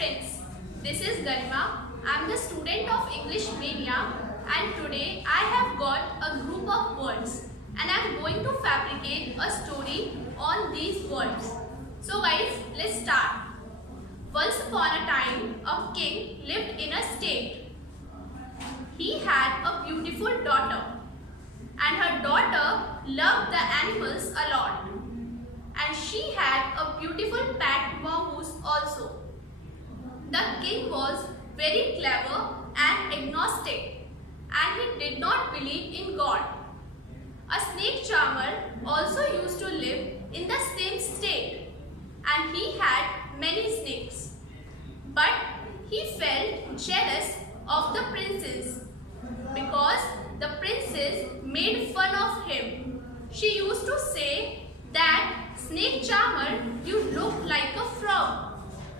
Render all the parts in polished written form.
friends, this is Garima. I am the student of English Mania and today I have got a group of words and I am going to fabricate a story on these words. So guys, let's start. Once upon a time, a king lived in a state. He had a beautiful daughter and her daughter loved the animals a lot. And she had a beautiful pet mongoose also. The king was very clever and agnostic and he did not believe in God. A snake charmer also used to live in the same state and he had many snakes. But he felt jealous of the princess because the princess made fun of him. She used to say that, "Snake charmer, you look like a frog.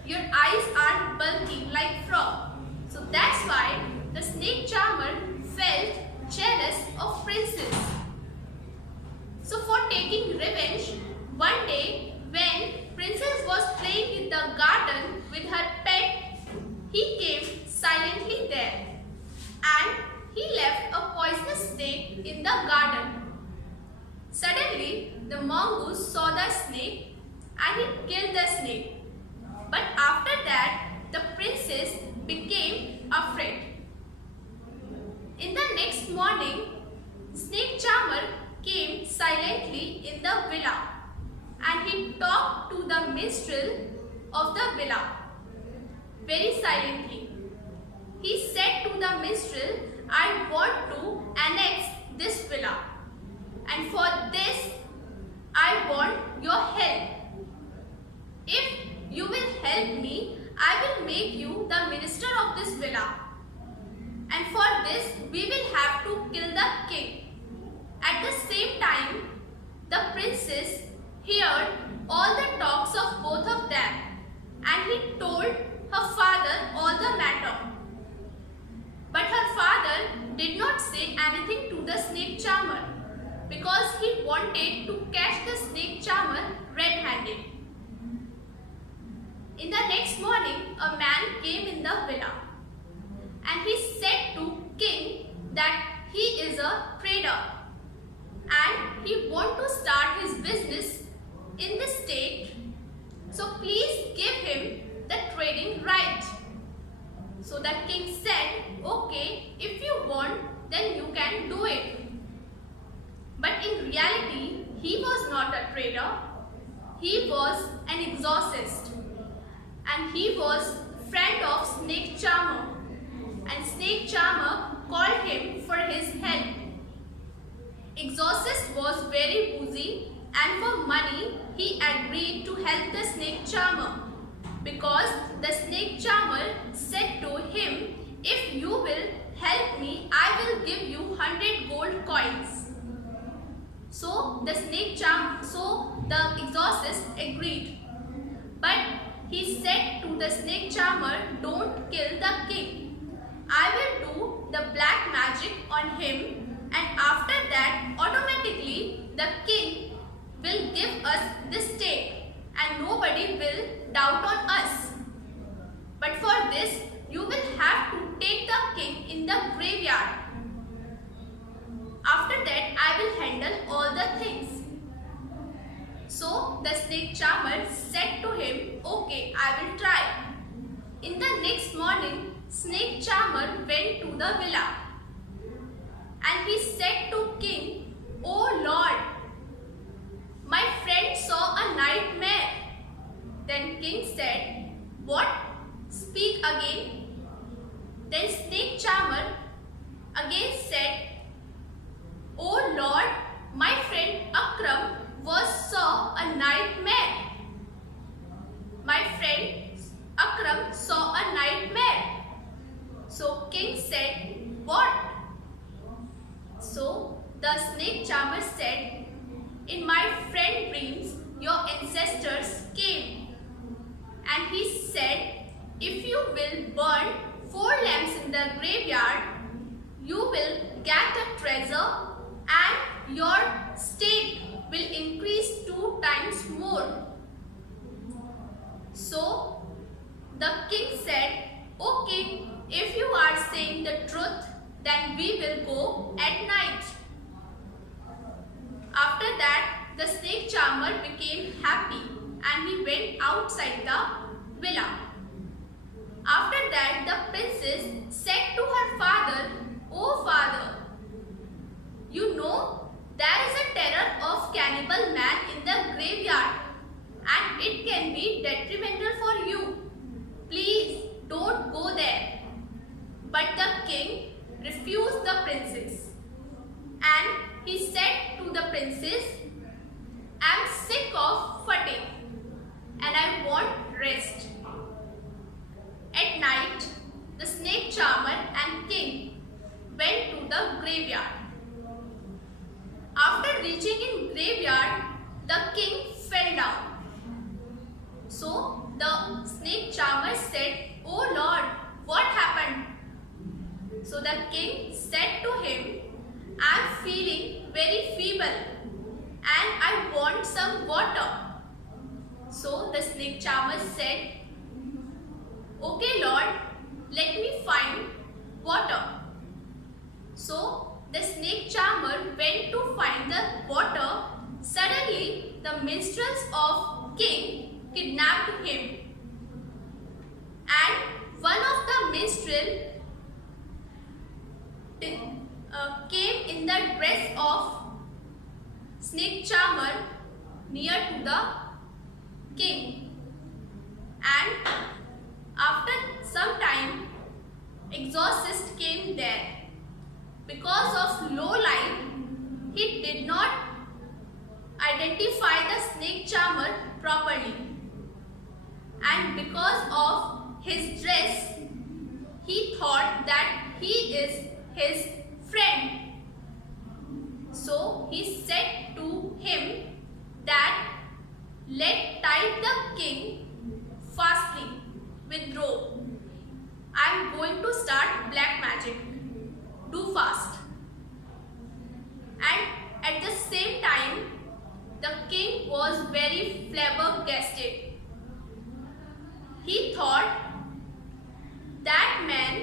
Your eyes are bulky like frog." So that's why the snake charmer felt jealous of princess. So for taking revenge, one day when princess was playing in the garden with her pet, he came silently there and he left a poisonous snake in the garden. Suddenly, the mongoose saw the snake and he killed the snake. But after that, the princess became afraid. In the next morning, snake charmer came silently in the villa and he talked to the minstrel of the villa very silently. He said to the minstrel, "I want to annex this villa. And for this, I want your help. If you will help me, I will make you the minister of this villa. And for this, we will have to kill the king." At the same time, the princess heard all the talks of both of them and he told her father all the matter. But her father did not say anything to the snake charmer, because he wanted to catch the snake charmer red-handed. In the next morning, a man came in the villa and he said to king that he is a trader and he want to start his business in the state. So please give him the trading right. So the king said, "Okay, if you want, then you can do it." But in reality, he was not a trader. He was an exorcist. And he was friend of snake charmer. And snake charmer called him for his help. Exorcist was very boozy and for money he agreed to help the snake charmer. Because the snake charmer said to him, "If you will help me, I will give you 100 gold coins." So the exorcist agreed. But he said to the snake charmer, "Don't kill the king. I will do the black magic on him and after that automatically the king will give us the state and nobody will doubt on us. But for this you will have to take the king in the graveyard. After that, I will handle all the things." So the snake charmer said to him, "Okay, I will try." In the next morning, snake charmer went to the villa and he said to king, "Oh Lord, my friend saw a nightmare." Then king said, "What? Speak again." Then snake charmer again said, "Oh Lord, my friend Akram saw a nightmare. My friend Akram saw a nightmare." So king said, "What?" So the snake charmer said, "In my friend dreams, your ancestors came. And he said, if you will burn 4 lamps in the graveyard, you will get a treasure and your state will increase 2 times more." So The king said, "Okay, if you are saying the truth, then we will go at night." After that, the snake charmer became happy and he went outside the villa. After that, the princess said to her father, "Oh father, you know there is a terror of cannibal man in the graveyard and it can be detrimental for you. Please don't go there." But the king refused the princess and he said to the princess, "I am sick of fatigue and I want rest." At night, the snake charmer and king went to the graveyard. After reaching in graveyard, the king fell down. So the snake charmer said, "Oh Lord, what happened?" So the king said to him, "I am feeling very feeble and I want some water." So the snake charmer said, "Okay Lord, let me find water." So the snake charmer went to find the water. Suddenly the minstrels of king kidnapped him. And one of the minstrel came in the dress of snake charmer near to the king. And after some time, exorcist came there. Because of low light, he did not identify the snake charmer properly. And because of his dress, he thought that he is his friend. So he said to him that, "Let tie the king fastly with rope. I am going to start black magic. Do fast." And at the same time, the king was very flabbergasted. He thought that man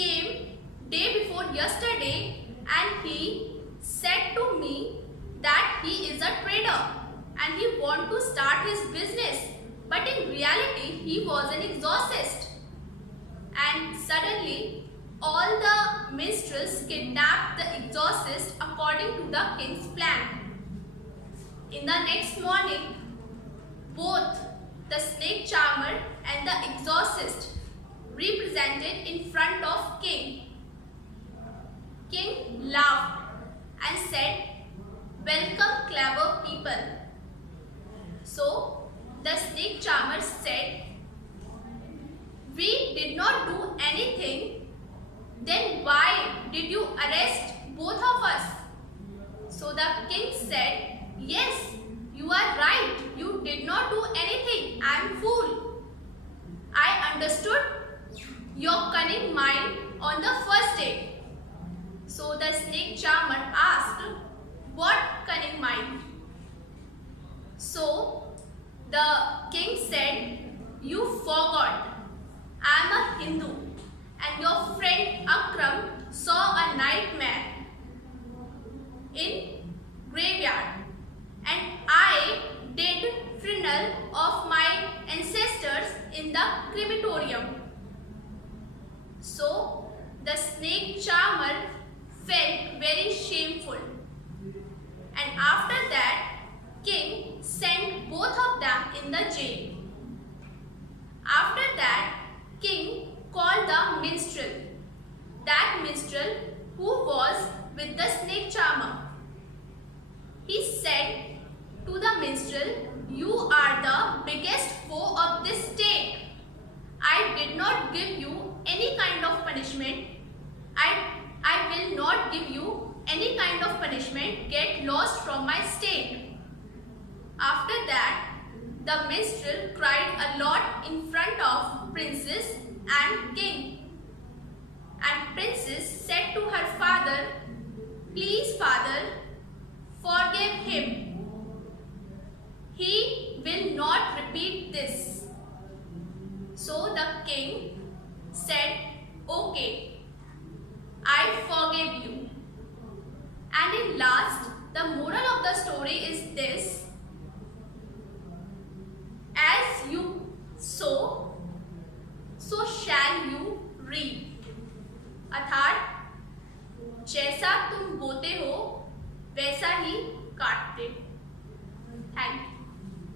came day before yesterday and he said to me that he is a trader and he want to start his business, but in reality he was an exorcist. And suddenly all the minstrels kidnapped the exorcist according to the king's plan. In the next morning, both the snake charmer and the exorcist represented in front of king. King laughed and said, "Welcome, clever people." So the snake charmer said, "We did not do anything. Then why did you arrest both of us?" So the king said, "Yes, you are right. You did not do anything. I am fool. I understood your cunning mind on the first day." So the snake charmer asked, "What cunning mind?" So the king said, "You forgot. I am a Hindu and your friend Akram saw a nightmare in graveyard and I did funeral of my ancestors in the crematorium." So the snake charmer felt very shameful, and after that king sent both of them in the jail. After that, king called the minstrel, that minstrel who was with the snake charmer. He said to the minstrel, "You are the biggest foe of this state. I did not give you any kind of punishment. I will not give you any kind of punishment. Get lost from my state." After that, the minstrel cried a lot in front of princess and king. And princess said to her father, "Please father, forgive him. He will not repeat this." So the king said, "Okay, I forgive you." And in last, the moral of the story is this: as you sow, so shall you reap. अर्थात जैसा तुम बोते हो वैसा ही काटते हो।